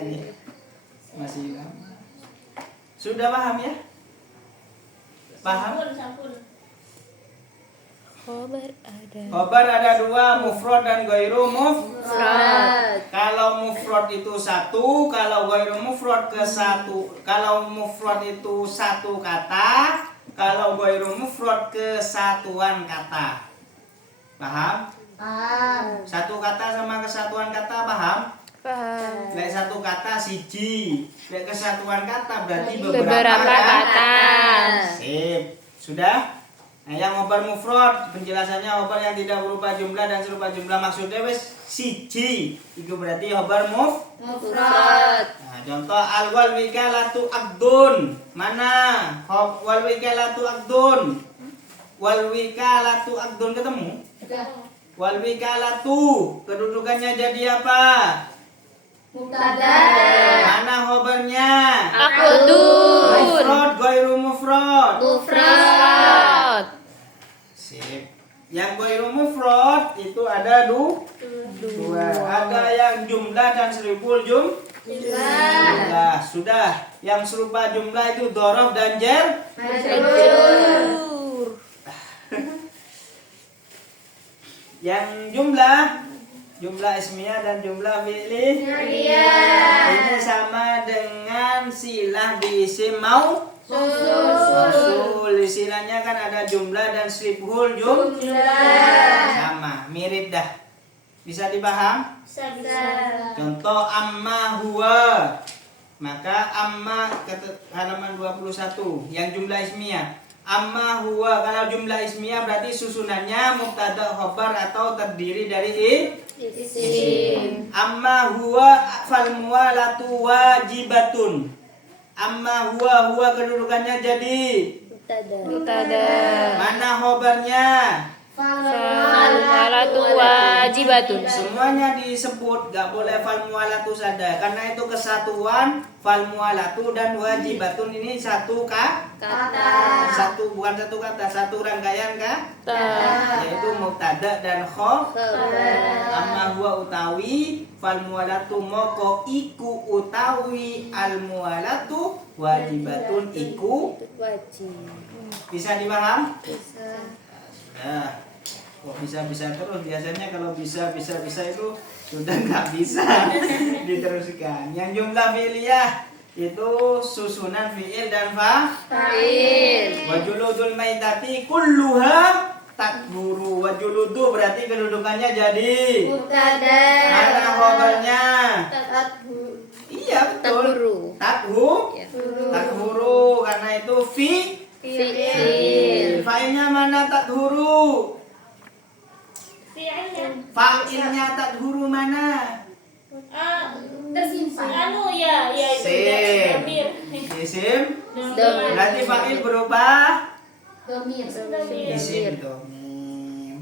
ini. Masih lama. Sudah paham ya? Paham? Khobar ada dua, mufrad dan ghairu mufrad. Kalau mufrad itu satu, kalau ghairu mufrad ke satu. Kalau mufrad itu satu kata, kalau ghairu mufrad kesatuan kata. Paham? Paham. Satu kata sama kesatuan kata paham? Paham. Lek satu kata siji, lek kesatuan kata berarti Beberapa kata. Sip. Sudah? Nah, yang khobar mufrad penjelasannya khobar yang tidak berupa jumlah dan serupa jumlah maksudnya wis siji. Itu berarti khobar Mufrad. Nah, contoh al wal wikalatu abdun. Mana? Wal wikalatu abdun. Wal wikalatu abdun ketemu? Wal wikalatu kedudukannya jadi apa? Mubtada. Mana khobarnya? Akudun. Mufrad ghairu mufrad. Mufrad. Sip. Yang ghairu mufrad itu ada dua. Ada yang jumlah dan seripul jumlah. Sudah. Yang serupa jumlah itu dhorof dan jar. Majrur. Yang jumlah ismiyah dan jumlah fi'li ini sama dengan silah di isim mausul. Istilahnya kan ada jumlah dan sriful sama, mirip dah. Bisa dipaham? Contoh amma huwa. Maka amma halaman 21 yang jumlah ismiyah. Amma huwa, kalau jumlah ismiyah berarti susunannya mubtada khobar atau terdiri dari isim. Amma huwa fal muwalatu wajibatun. Amma huwa kedudukannya jadi Mubtada. mana khobarnya? Fal muwalatu wajibatun. Semuanya disebut, gak boleh fal muwalatu saja karena itu kesatuan. Fal muwalatu dan wajibatun ini satu Kata. satu, bukan satu kata, satu rangkaian Ta. yaitu mubtada dan khobar. Khobar. Amma huwa utawi fal muwalatu moko iku utawi al muwalatu wajibatun iku. Bisa dipaham? Nah, kok bisa terus, biasanya kalau bisa itu sudah nggak bisa diteruskan. Yang jumlah fi'liyah itu susunan fi'il dan fa'il. Wajuludul maitati kulluha takburu. Wajuludu berarti kedudukannya jadi Mubtada. mana khobarnya? Tathuru. Iya betul. Tathuru karena itu Fi'il. fa'ilnya mana tathuru? Fa'ilnya tathuru mana? Tersimpan. Sim. Isim. Berarti fa'il berupa Domir. isim.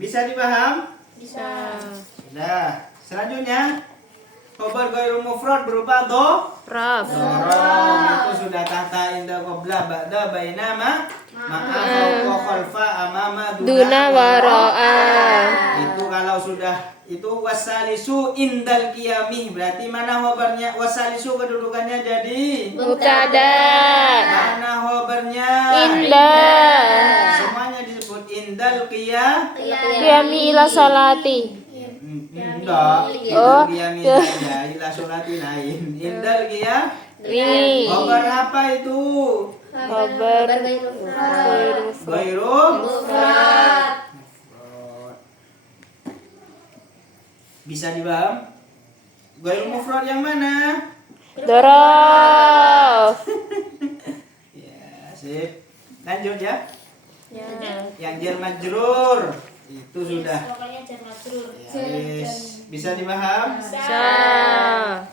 Bisa dipaham? Bisa. Sudah. Selanjutnya khobar ghairu mufrad berupa Raf. dorong. Itu sudah kata inda qabla ba'da bainama ma'a fawqa khalfa amama Duna wara'a. Itu kalau sudah itu wasalisu indal qiyamih berarti mana khobarnya? Wasalisu kedudukannya jadi Mubtada. mana khobarnya? Indah. Semuanya disebut indal qiyam. Qiyami ila salati. Enggak. Oh, Indal qiyam ya ila sholati lain. Indal qiyam. Wi. Khobar apa itu? Khabar Ghairu Mufrad. Bisa dipaham? Ghairu mufrad yang mana? Dorof. Ya, sip. Lanjut ya. Ya. Yang jar majrur itu sudah. Pokoknya jar majrur. Ya, wis. Bisa dipaham? Sa.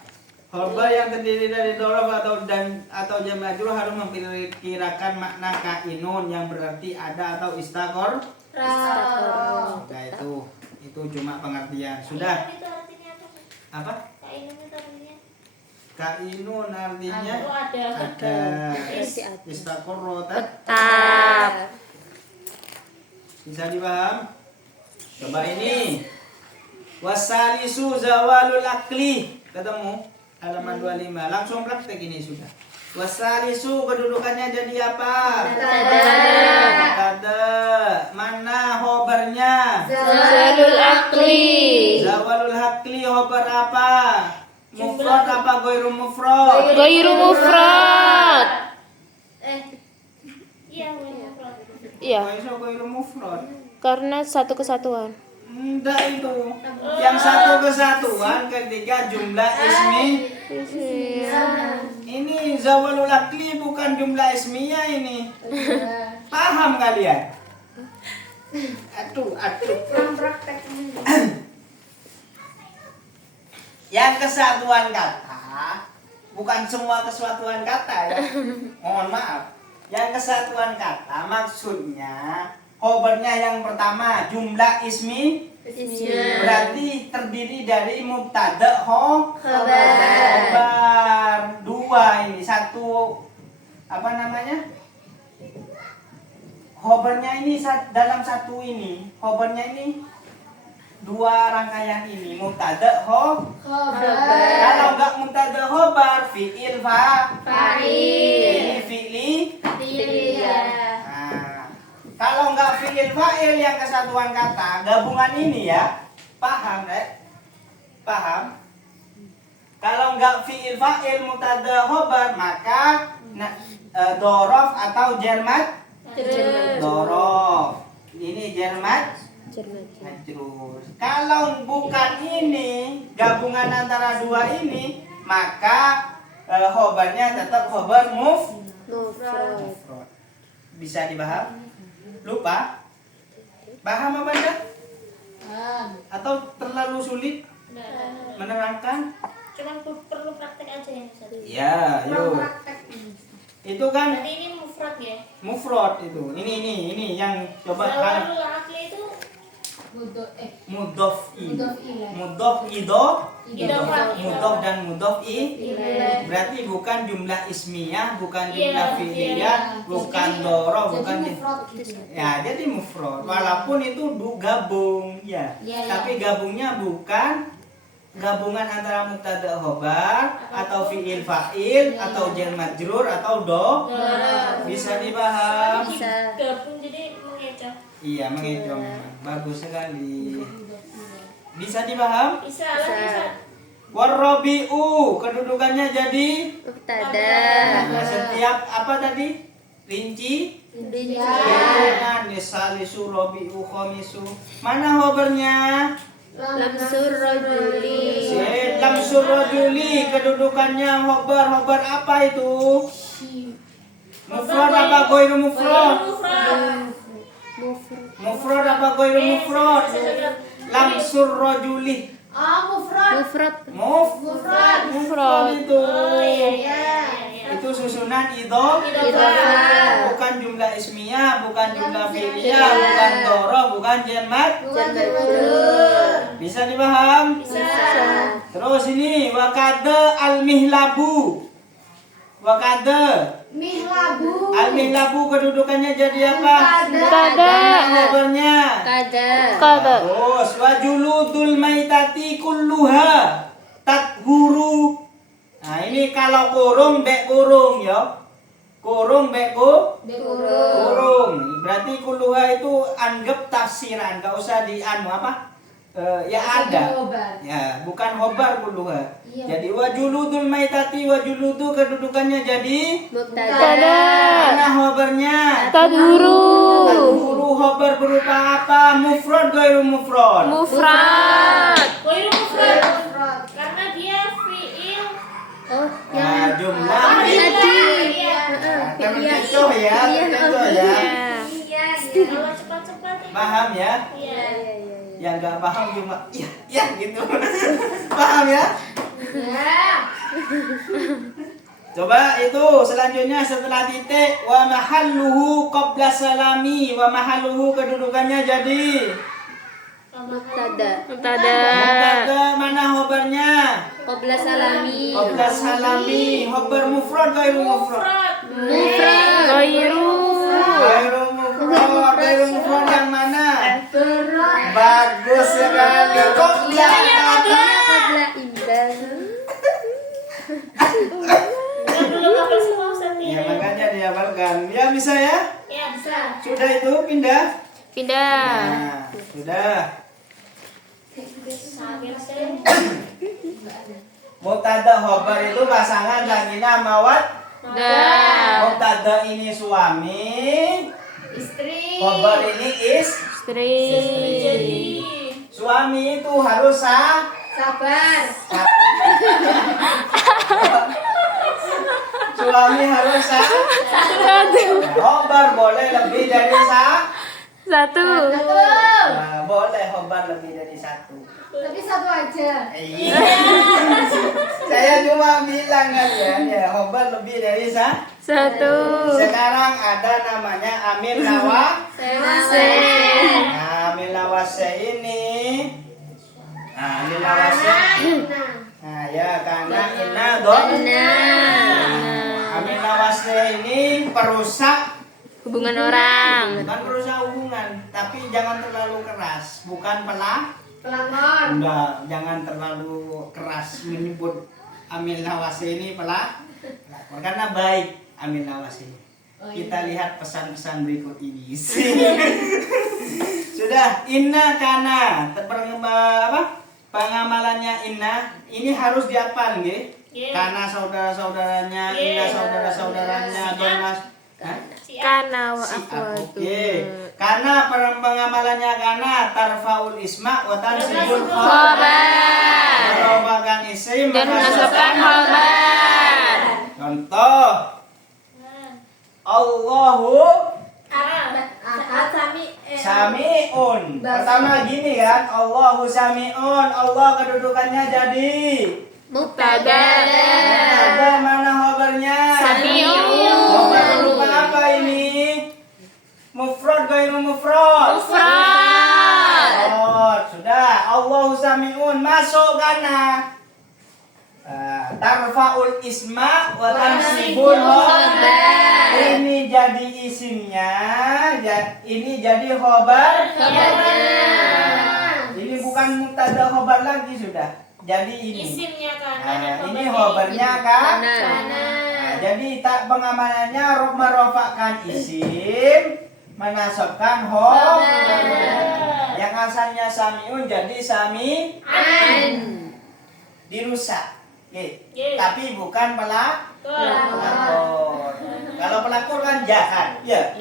Khobar yang terdiri dari dorof atau jar majrur harus memperkirakan makna kainun yang berarti ada atau istakor. Ra. Nah itu cuma pengertian. Sudah. Itu artinya apa? Apa? Kainun itu artinya? Kainun artinya Oh, ada. ada istakor Tetap. Bisa dipaham? Coba ini. Wasalisu zawalul akli. Ketemu? halaman 25. Langsung praktek ini sudah. Wasalisu kedudukannya jadi apa? Mubtada. Mana khobarnya? Zawalul akli. Zawalul hakli khobar apa? Mufrad apa ghairu mufrad? Ghairu mufrad. Iya, mufrad. Iya, Ghairu mufrad. karena satu kesatuan. Enggak itu. Yang satu kesatuan ketika jumlah ismi. Ini zawalul akli bukan jumlah ismiyah ini. Paham kalian? Aduh. Yang kesatuan kata bukan semua kesatuan kata ya. Mohon maaf. Yang kesatuan kata maksudnya khobarnya yang pertama jumlah ismi berarti terdiri dari mubtada khobar. Dua ini satu apa namanya? Khobarnya ini dalam satu ini. Khobarnya ini dua rangkaian ini mubtada kalau enggak mubtada khobar fi'il ini fi'li. Nah, kalau enggak fi'il fa'il yang kesatuan kata gabungan ini ya. Paham, Paham? Kalau enggak fi'il fa'il mubtada khobar maka dorof atau jermat dorof. Ini jermat majrur. Kalau bukan ini gabungan antara dua ini maka khobarnya tetap khobar mufrad. Bisa dipaham? Lupa? Paham apa enggak? Atau terlalu sulit menerangkan? Cuman perlu praktek aja yang satu. Ya, yuk. Itu kan Berarti ini mufrad ya? mufrad itu. Ini yang coba Zawalul akli itu mudhof dan mudhof berarti bukan jumlah ismiyah, bukan jumlah fi'liyah, bukan dorof, bukan ya jadi mufrad. Walaupun itu gabung ya, tapi gabungnya bukan gabungan antara mubtada khobar atau fi'il fa'il atau jar majrur atau bisa dipaham? gabung jadi mengecoh. Iya, mengecoh memang. Bagus sekali. Bisa dipaham? Bisa lah, bisa. Warrobi'u kedudukannya jadi Mubtada. nah, setiap apa tadi? Rinci? Kan nisalisu robi'u khomisu. Mana khobarnya? Lamsur rajuli. Lamsur rajuli kedudukannya khobar apa itu? Mufrad apa ghairu mufrad? Mufrad apa ghairu mufrad? Lamsur rajuli. Mufrad. Mufrad itu. Iya. Itu susunan idhofah. Bukan jumlah ismiyah, bukan jumlah fi'liyah, bukan dorof, bukan jar majrur. Bisa dipaham? Bisa. Terus ini wakada al-mihlabu. Wakada al-mihlabu kedudukannya jadi apa? Mubtada. Khobarnya. Kada. Terus wajuludul maitati kulluha tathuru. Nah, ini kalau kurung bek kurung ya. Kurung bek kurung. Berarti kulluha itu anggap tafsiran, enggak usah apa? Ya ada. Ya, bukan khobar kulluha. Jadi wajuludul maitati wajuludu kedudukannya jadi Mubtada. mana khobarnya? Tadhuru. Tadhuru khobar berupa apa? Mufrad ghairu mufrad? Mufrad. Ghairu mufrad. Karena dia fi'il. Nah, jumlah Tadi. terkecoh ya, terkecoh ya. Kalau cepat-cepat itu. Paham ya? Iya. Yang nggak paham cuma ya gitu. Paham ya? Coba itu selanjutnya setelah titik wa mahalluhu qabla salami. Wa mahalluhu kedudukannya jadi Mubtada. mubtada. Mana khobarnya? Qabla salami. Qabla salami. Khobar mufrad ghairu mufrad? Mufrad. Ghairu. Ghairu mufrad yang mana? Bagus sekali. Kok Qabla indah. Yang belum hafal semua Ustaz Ya ya. makanya dihafalkan. Ya bisa ya? Ya, bisa. Sudah itu pindah? Pindah. Nah, sudah. Sambil saya. Mubtada khobar itu pasangan sakinah mawad. Dah. Mubtada ini suami, Istri. khobar ini Istri. Jadi. suami itu harus Sabar. suami harus khobar boleh lebih dari Satu. boleh khobar lebih dari satu. Tapi satu aja. Iya. Saya cuma bilang kalian ya khobar lebih dari Satu. Sekarang ada namanya amil nawase. Nah, amil nawase ini. Nah, amil nawase. Nah, ya karena inna dot. Amil nawase ini perusak Hubungan orang. bukan perusak hubungan, tapi jangan terlalu keras, bukan Pelangor. enggak, jangan terlalu keras menyebut amil nawase ini pelakor karena baik amil nawase. Kita lihat pesan-pesan berikut ini. Sudah, inna kana pengamalannya inna ini harus dihafal nggih. Iya. Karena saudara-saudaranya, inna Iya. saudara-saudaranya, donas. Kana wa Oke. akhwatu. Karena pengamalannya karena tarfaul isma wa tansibul Khobar. merupakan isim Dan menasabkan khobar. Contoh Allahu Ahad sami. Sami'un. Pertama gini kan, Allahu Sami'un. Allah kedudukannya jadi Mubtada. ada mana khobarnya? Sami'un. Khobar berupa apa ini? Mufrad ghairu mufrad. Mufrad. Oh, sudah. Allahu Sami'un masuk kana. Tarfaul isma wa tansibul khobar. Ini jadi isimnya, ini jadi khobar. Ini bukan mubtada khobar lagi sudah. Jadi ini. Isimnya kana. Nah, ini khobarnya kan? Kana. Nah, jadi tak pengamalannya merofakkan isim, menasabkan khobar. Yang asalnya samiun jadi sami'an. Dirusak. Oke. Ye. Tapi bukan pelakor. Kalau pelakor kan jahat, ya.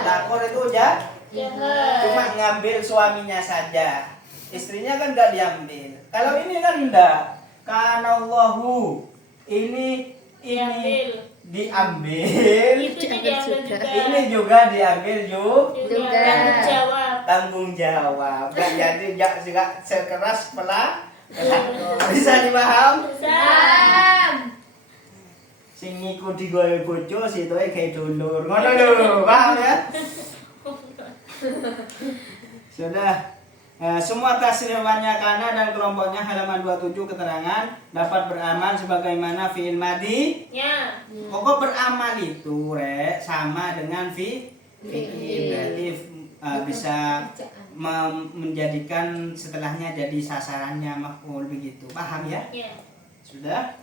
Pelakor itu jahat. Cuma ngambil suaminya saja. Istrinya kan nggak diambil. Kalau ini kan enggak. Kanallahu ini diambil. Itunya diambil juga. Ini juga diambil Juga. Tanggung jawab. tanggung jawab. Nggak jadi juga sekeras pelakor. Bisa dipaham? Sing ngikuti gue bojo situe kayak dulur. Ngono lho, paham ya? Sudah. Semua tasrifannya kana dan kelompoknya halaman 27 keterangan dapat beramal sebagaimana fi'il madhi. Ya. Pokok beramal itu sama dengan fi'il. Berarti bisa menjadikan setelahnya jadi sasarannya maf'ul begitu. Paham ya? Ya. Sudah.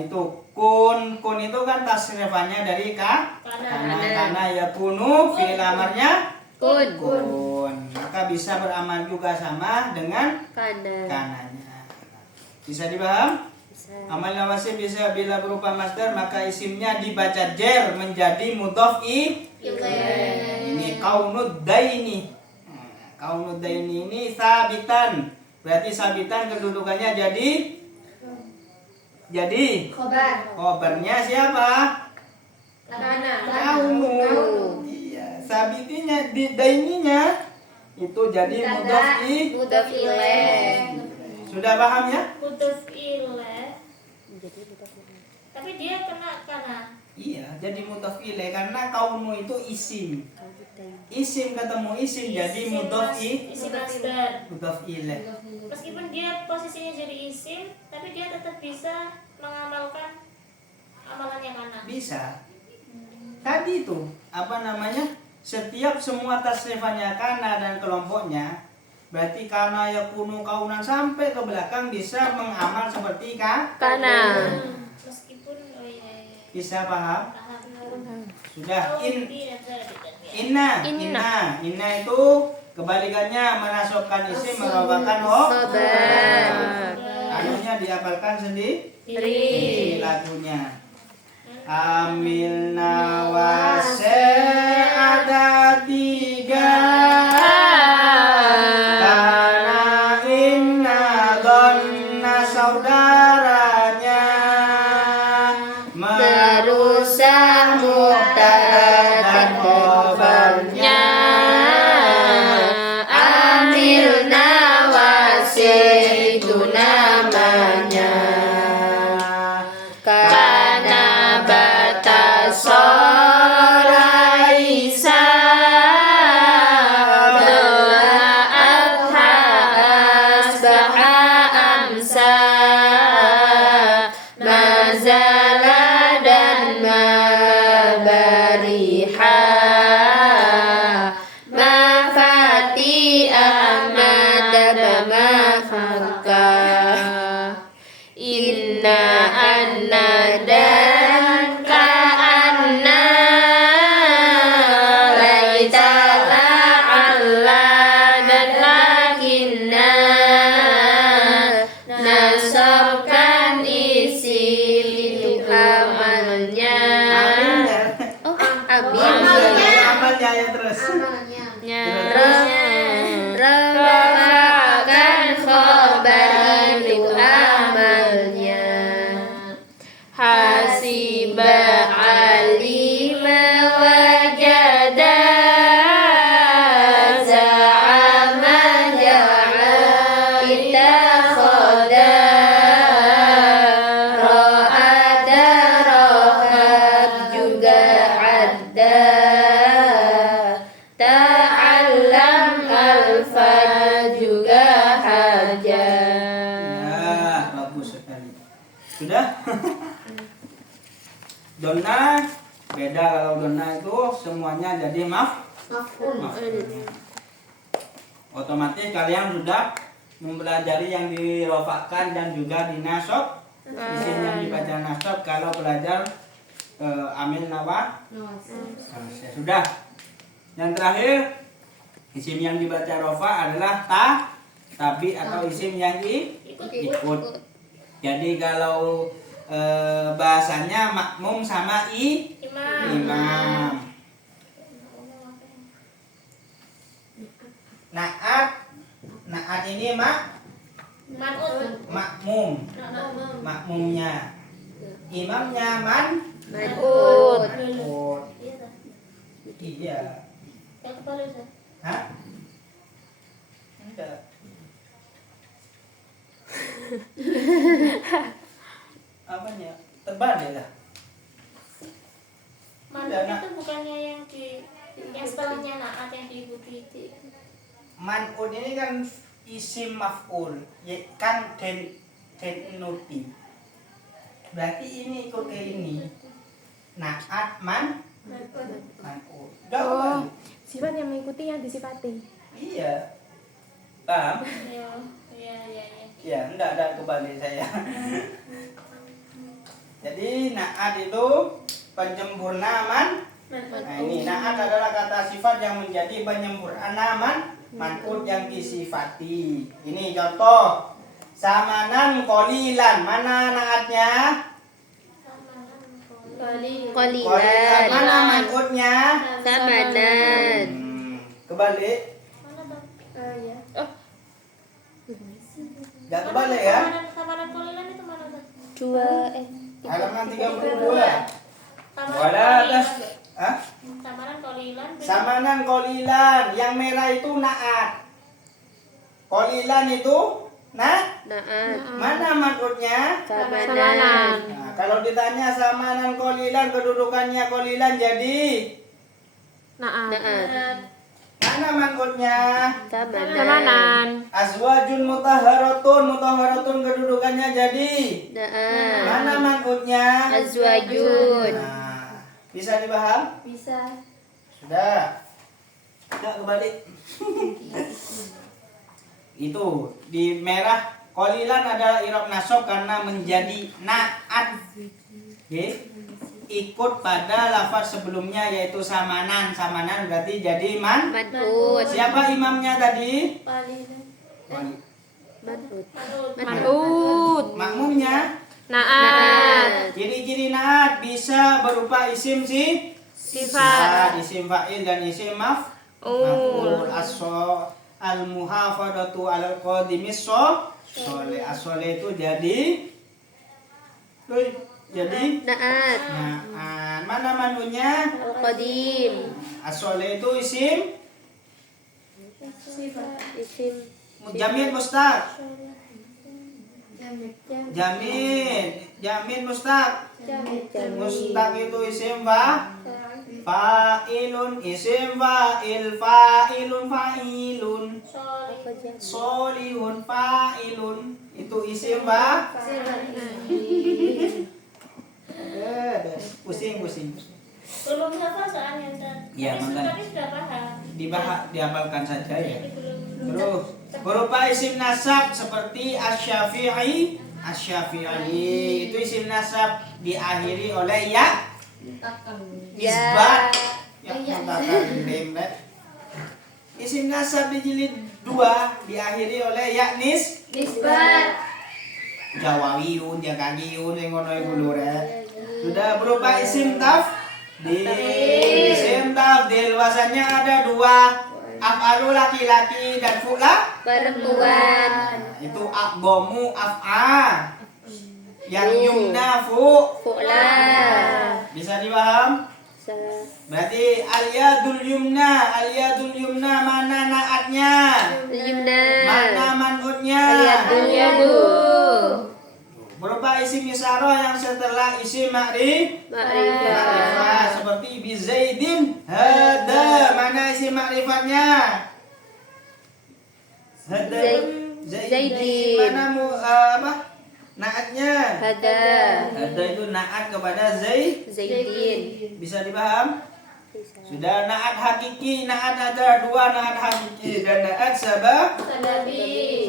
Itu kun itu kan tasrifannya dari karena ya kunu fi'il amarnya kun. Maka bisa beramal juga sama dengan Kana. kananya. Bisa dipaham? Amal nawasib bisa bila berupa masdar maka isimnya dibaca jer menjadi mudhof ini kaunud daini. Kaunud daini ini sabitan. Berarti sabitan kedudukannya jadi khobarnya siapa? Kaunud. Iya, sabitinya di daininya itu jadi Mudhof ilaih. Sudah paham ya? Putus ilah. Tapi dia kena kana. Iya, jadi mudhof ilaih karena kaunu itu isim. Isim ketemu isim jadi mudhof Isim masdar. ilaih. Meskipun dia posisinya jadi isim, tapi dia tetap bisa mengamalkan amalannya kana. Bisa. Tadi itu apa namanya? Setiap semua tasrifannya kana dan kelompoknya berarti kana yakunu kaunan sampai ke belakang bisa mengamal seperti Kana. Bisa paham? Sudah. Inna. Inna itu kebalikannya menasabkan isim merobahkan Khobar. anunya dihafalkan sendiri. Ri. Lagunya Amilna wase ada 3 karena inna donna saudaranya Merusak mubtada dan khobarnya. Amil nawasi itu namanya. Karena batasora isa doa asbaha amsa mazala dan mabariha mafati ahmad bamafaka inna anna dan ka'anna laita la'alla dan lakinna nasabkan isim amalnya. Oh, Amalnya ya terus. Rafakan khobar itu amalnya. Hasiba alima wajada za'ama ja'a ittakhadha ra'ada rohat juga ada ta'allam alfan juga hajar. Nah, bagus sekali. Sudah? Donna beda, kalau donna itu semuanya jadi maf'ul. Otomatis kalian sudah mempelajari yang dirofakkan dan juga dinasab. Isim yang dibaca nasab kalau belajar amil nawa. Sudah. Yang terakhir, isim yang dibaca rofa adalah tabi atau isim yang ikut. Jadi kalau bahasanya makmum sama imam. Naat ini makmum. Makmumnya. Imamnya Man'ut. Iya. Hah? Enggak. Apanya? Terbalik lah. Man'ut itu bukannya yang setelahnya naat yang diikuti. Man'ut ini kan isim maf'ul, ya kan nuti. Berarti ini ikut ke ini. Naat man'ut. Oh, sifat yang mengikuti yang disifati. Iya. Paham? Iya. Ya, enggak kebalik saya. Jadi naat itu penyempurna Nah, ini naat adalah kata sifat yang menjadi penyempurna man'ut yang disifati. Ini contoh. Samanan qolilan. Mana naatnya? Qalilan. Mana man'utnya? Samanan. Kebalik. Enggak kebalik ya? Samaran kolilan itu mana tuh? Halaman 32. Wala atas. Hah? Samaran kolilan. Samanan qolilan. Yang merah itu naat. Qolilan itu Naat. mana man'utnya? Samanan. Nah, kalau ditanya samanan qolilan, kedudukannya qolilan jadi Naat. mana man'utnya? Samanan. Azwajun mutahharatun kedudukannya jadi mana man'utnya? Azwajun. Nah, bisa dipaham? Bisa. Sudah. Enggak kebalik. Itu di merah qolilan adalah i'rab nasab karena menjadi naat. Oke. Ikut pada lafaz sebelumnya yaitu samanan. Samanan berarti jadi Man'ut. Siapa imamnya tadi? Man'ut. Man'ut. Makmumnya. Na'at. Ciri-ciri naat bisa berupa isim Sifat. isim fa'il dan isim maf'ul. Al-muhafadatu alal qadimis sholeh. As-sholeh itu jadi Na'at. nah, mana manunya? Al-Qadim. As-sholeh itu isim Isim. jamin mustaq. Jamil. Jamin mustaq. Mustaq itu isim fa'ilun, isim fa'ilun fa'ilun. Solihun fa'ilun itu isim pusing. Belum hafal soalnya Ustaz. Iya, makanya. Tapi sudah paham. Dihafalkan saja ya. Jadi belum. Terus berupa isim nasab seperti asy-Syafi'i. Asy-Syafi'i itu isim nasab diakhiri oleh ya. Isbat. Ya, mutakallim. Isim nasab di jilid 2 diakhiri oleh ya Nisbat. Jawawiyun, jakagiyun, yang ngono iku lho rek. Sudah berupa isim isim tafdil bahasanya ada 2, af'alu laki-laki dan fu'la Perempuan. itu aqgomu af'a. Yang yumna Fu'la. bisa dipaham? Salah. Berarti al-yadul yumna mana naatnya? Yumna. Mana man'utnya? Al-yadul yadu. Berupa isim isyarah yang setelah isim ma'rifah seperti bi Zaidin hada. Mana isim ma'rifatnya? Hada. Zaidin. Mana naatnya? Hada. Hada itu naat kepada Zaidin. Bisa dipaham? Sudah naat hakiki, naat ada 2, naat hakiki dan naat sababi.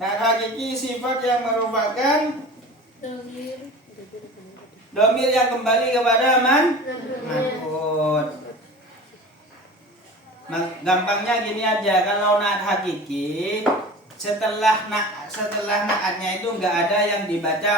Naat hakiki sifat yang merupakan domir yang kembali kepada man'ut. Gampangnya gini aja, kalau naat hakiki setelah naatnya itu nggak ada yang dibaca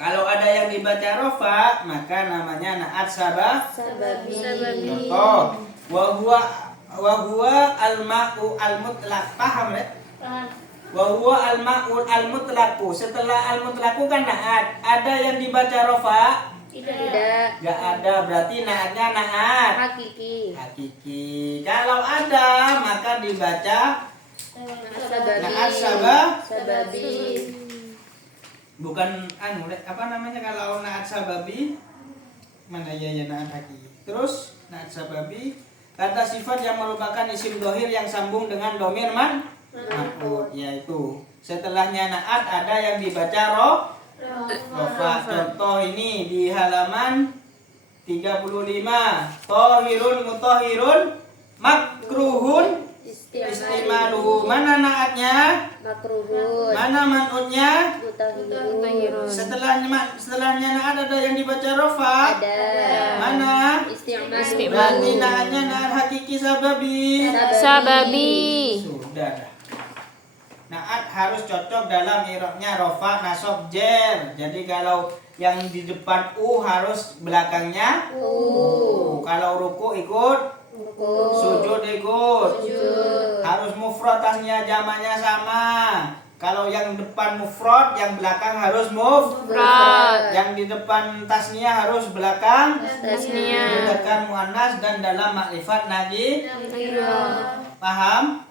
Kalau ada yang dibaca rofa, maka namanya naat Sababi. Contoh, wa huwa al-ma'u al-mutlaq. Paham ya? Paham. Wa huwa al-ma'u al-mutlaq. Setelah al-mutlaq kan naat. Ada yang dibaca rofa? Tidak. Enggak ada, berarti naatnya naat Hakiki. hakiki. Kalau ada, maka dibaca naat Sababi. bukan apa namanya kalau naat sababi, mana ya naat hakiki. Terus naat sababi kata sifat yang merupakan isim dohir yang sambung dengan domir man'ut, yaitu setelahnya naat ada yang dibaca rofa. Contoh ini di halaman 35. Tohirun mutahhirun makruhun istimaluhu. Mana naatnya? Makruhun. Mana man'utnya? Mutahhirun. Setelahnya naat ada yang dibaca rofa. Ada. Mana? Isti'mal. Berarti naatnya naat hakiki sababi. Sudah. Naat harus cocok dalam i'rabnya rofa, nasab, jer. Jadi kalau yang di depan harus belakangnya Kalau ruku ikut, sujud ikut. Harus mufrad, tasnya jamaknya sama. Kalau yang depan mufrad, yang belakang harus mufrad. Yang di depan tasnya harus belakang Tasniah. mudzakkar muannas dan dalam makrifat nadi. Paham?